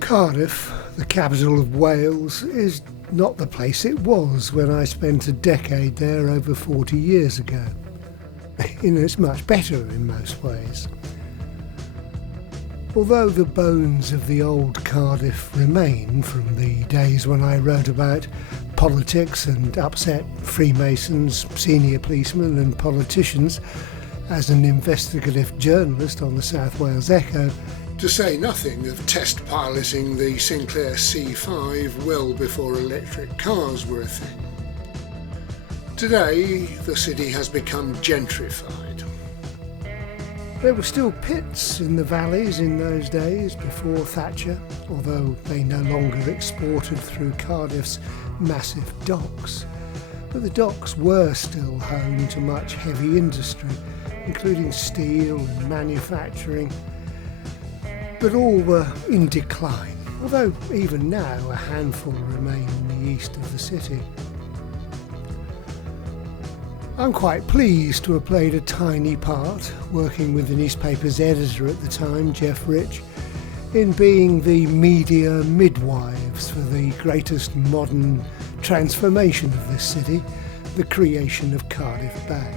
Cardiff, the capital of Wales, is not the place it was when I spent a decade there over 40 years ago. It's much better in most ways. Although the bones of the old Cardiff remain from the days when I wrote about politics and upset Freemasons, senior policemen and politicians as an investigative journalist on the South Wales Echo, to say nothing of test piloting the Sinclair C5 well before electric cars were a thing. Today, the city has become gentrified. There were still pits in the valleys in those days before Thatcher, although they no longer exported through Cardiff's massive docks. But the docks were still home to much heavy industry, including steel and manufacturing, but all were in decline, although even now a handful remain in the east of the city. I'm quite pleased to have played a tiny part, working with the newspaper's editor at the time, Jeff Rich, in being the media midwives for the greatest modern transformation of this city, the creation of Cardiff Bay.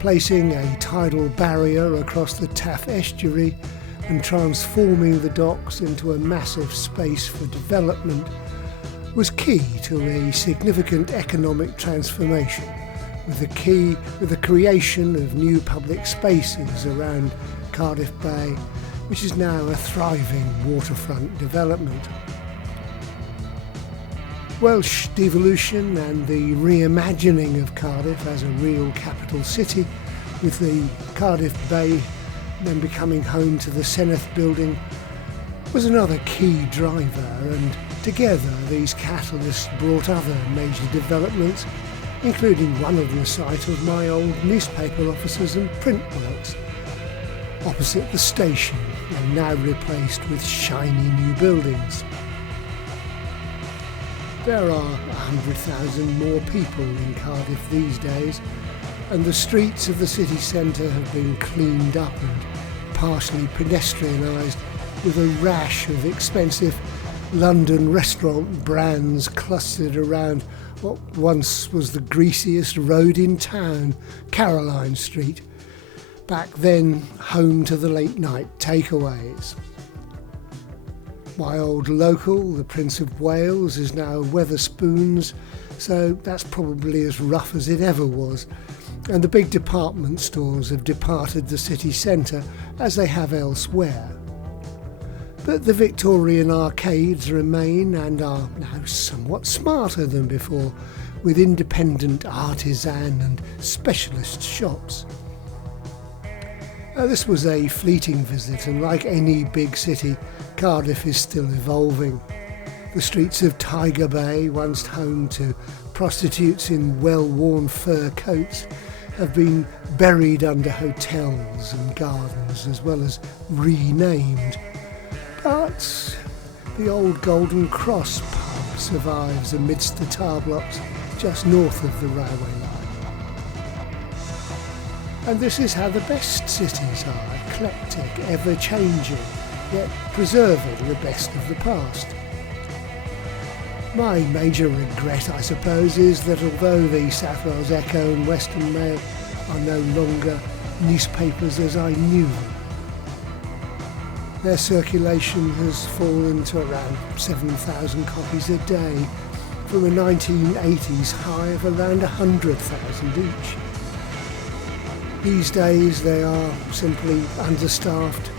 Placing a tidal barrier across the Taff estuary and transforming the docks into a massive space for development was key to a significant economic transformation, with the creation of new public spaces around Cardiff Bay, which is now a thriving waterfront development. Welsh devolution and the reimagining of Cardiff as a real capital city, with the Cardiff Bay then becoming home to the Senedd building, was another key driver, and together these catalysts brought other major developments, including one on the site of my old newspaper offices and print works, opposite the station and now replaced with shiny new buildings. There are 100,000 more people in Cardiff these days, and the streets of the city centre have been cleaned up and partially pedestrianised, with a rash of expensive London restaurant brands clustered around what once was the greasiest road in town, Caroline Street, back then home to the late night takeaways. My old local, the Prince of Wales, is now Wetherspoons, so that's probably as rough as it ever was, and the big department stores have departed the city centre as they have elsewhere. But the Victorian arcades remain and are now somewhat smarter than before, with independent artisan and specialist shops. This was a fleeting visit, and like any big city, Cardiff is still evolving. The streets of Tiger Bay, once home to prostitutes in well-worn fur coats, have been buried under hotels and gardens, as well as renamed. But the old Golden Cross pub survives amidst the tar blocks just north of the railway line. And this is how the best cities are, eclectic, ever-changing, yet preserving the best of the past. My major regret, I suppose, is that although the South Wales Echo and Western Mail are no longer newspapers as I knew them, their circulation has fallen to around 7,000 copies a day, from a 1980s high of around 100,000 each. These days they are simply understaffed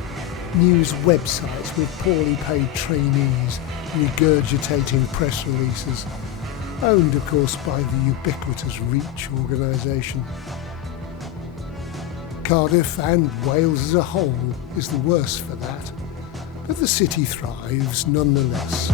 news websites with poorly paid trainees regurgitating press releases, owned of course by the ubiquitous Reach organisation. Cardiff and Wales as a whole is the worse for that, but the city thrives nonetheless.